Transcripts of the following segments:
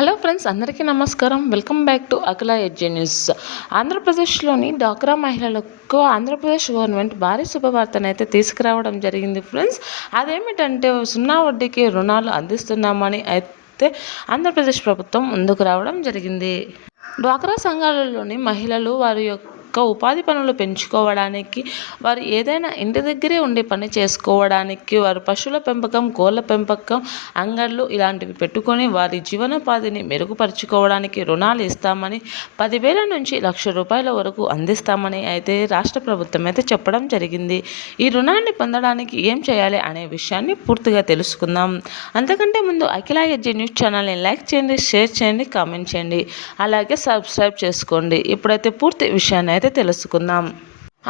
Hello friends, అందరికీ నమస్కారం. Welcome back to Akhila edge news. ఆంధ్రప్రదేశ్లోని డ్వాక్రా మహిళలకు ఆంధ్రప్రదేశ్ గవర్నమెంట్ భారీ శుభవార్తనైతే తీసుకురావడం జరిగింది ఫ్రెండ్స్. అదేమిటంటే 0 వడ్డీకి రుణాలు అందిస్తున్నామని అయితే ఆంధ్రప్రదేశ్ ప్రభుత్వం ముందుకు రావడం జరిగింది. డ్వాక్రా సంఘాలలోని మహిళలు వారి యొక్క ఉపాధి పనులు పెంచుకోవడానికి, వారు ఏదైనా ఇంటి దగ్గరే ఉండి పని చేసుకోవడానికి, వారు పశువుల పెంపకం, కోళ్ళ పెంపకం, అంగళ్ళు ఇలాంటివి పెట్టుకొని వారి జీవనోపాధిని మెరుగుపరుచుకోవడానికి రుణాలు ఇస్తామని, 10,000 నుంచి ₹1,00,000 వరకు అందిస్తామని అయితే రాష్ట్ర ప్రభుత్వం అయితే చెప్పడం జరిగింది. ఈ రుణాన్ని పొందడానికి ఏం చేయాలి అనే విషయాన్ని పూర్తిగా తెలుసుకుందాం. అంతకంటే ముందు అఖిల ఎడ్జే న్యూస్ ఛానల్ని లైక్ చేయండి, షేర్ చేయండి, కామెంట్ చేయండి, అలాగే సబ్స్క్రైబ్ చేసుకోండి. ఇప్పుడైతే పూర్తి విషయాన్ని అయితే తెలుసుకుందాం.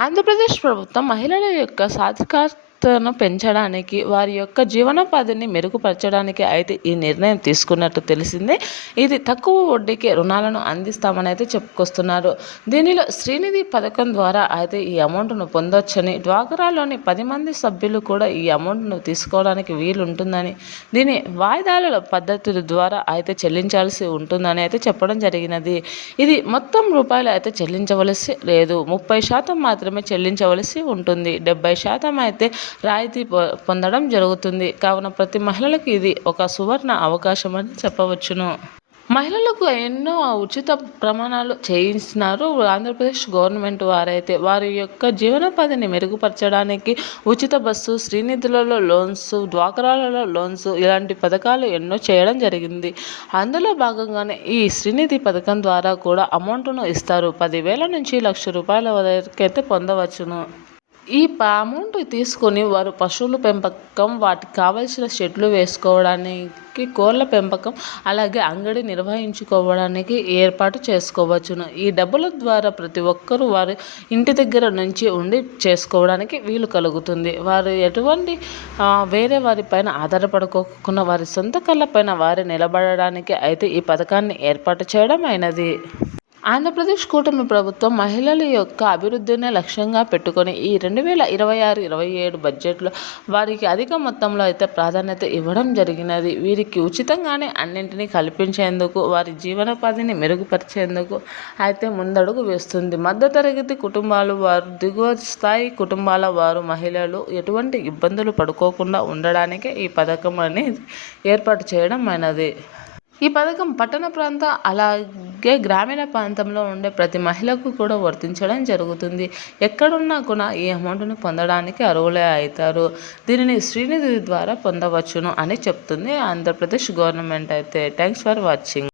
ఆంధ్రప్రదేశ్ ప్రభుత్వం మహిళల యొక్క సాధికారతను పెంచడానికి, వారి యొక్క జీవనోపాధిని మెరుగుపరచడానికి అయితే ఈ నిర్ణయం తీసుకున్నట్టు తెలిసిందే. ఇది తక్కువ వడ్డీకి రుణాలను అందిస్తామని అయితే చెప్పుకొస్తున్నారు. దీనిలో శ్రీనిధి పథకం ద్వారా అయితే ఈ అమౌంట్ను పొందొచ్చని, డ్వాక్రాలోని 10 మంది సభ్యులు కూడా ఈ అమౌంట్ను తీసుకోవడానికి వీలుంటుందని, దీని వాయిదాల పద్ధతుల ద్వారా అయితే చెల్లించాల్సి ఉంటుందని అయితే చెప్పడం జరిగినది. ఇది మొత్తం రూపాయలు అయితే చెల్లించవలసి లేదు, 30% మాత్రమే చెల్లించవలసి ఉంటుంది. 70% అయితే రాయితీ పొందడం జరుగుతుంది. కావున ప్రతి మహిళలకు ఇది ఒక సువర్ణ అవకాశం అని చెప్పవచ్చును. మహిళలకు ఎన్నో ఉచిత ప్రమాణాలు చేయిస్తున్నారు ఆంధ్రప్రదేశ్ గవర్నమెంట్ వారైతే. వారి యొక్క జీవనోపాధిని మెరుగుపరచడానికి ఉచిత బస్సు, శ్రీనిధులలో లోన్స్, డ్వాక్రాలలో లోన్స్ ఇలాంటి పథకాలు ఎన్నో చేయడం జరిగింది. అందులో భాగంగానే ఈ శ్రీనిధి పథకం ద్వారా కూడా అమౌంట్ను ఇస్తారు. 10,000 నుంచి ₹1,00,000 వరకు అయితే పొందవచ్చును. ఈ అమౌంట్ తీసుకొని వారు పశువుల పెంపకం, వాటికి కావలసిన షెడ్లు వేసుకోవడానికి, కోళ్ళ పెంపకం, అలాగే అంగడి నిర్వహించుకోవడానికి ఏర్పాటు చేసుకోవచ్చును. ఈ డబ్బుల ద్వారా ప్రతి ఒక్కరూ వారి ఇంటి దగ్గర నుంచి ఉండి చేసుకోవడానికి వీలు కలుగుతుంది. వారు ఎటువంటి వేరే వారిపైన ఆధారపడుకోకుండా వారి సొంత కళ్ళపైన వారే నిలబడడానికి అయితే ఈ పథకాన్ని ఏర్పాటు చేయడం అయినది. ఆంధ్రప్రదేశ్ కూటమి ప్రభుత్వం మహిళల యొక్క అభివృద్ధిని లక్ష్యంగా పెట్టుకొని ఈ 2026-27 బడ్జెట్లో వారికి అధిక మొత్తంలో అయితే ప్రాధాన్యత ఇవ్వడం జరిగినది. వీరికి ఉచితంగానే అన్నింటినీ కల్పించేందుకు, వారి జీవనోపాధిని మెరుగుపరిచేందుకు అయితే ముందడుగు వేస్తుంది. మధ్యతరగతి కుటుంబాలు వారు, దిగువ స్థాయి కుటుంబాల వారు, మహిళలు ఎటువంటి ఇబ్బందులు పడుకోకుండా ఉండడానికే ఈ పథకం అనేది ఏర్పాటు చేయడం అయినది. ఈ పథకం పట్టణ ప్రాంత అలాగే గ్రామీణ ప్రాంతంలో ఉండే ప్రతి మహిళకు కూడా వర్తించడం జరుగుతుంది. ఎక్కడున్నా కూడా ఈ అమౌంట్ను పొందడానికి అర్హులే అవుతారు. దీనిని శ్రీనిధి ద్వారా పొందవచ్చును అని చెప్తుంది ఆంధ్రప్రదేశ్ గవర్నమెంట్ అయితే. Thanks for watching.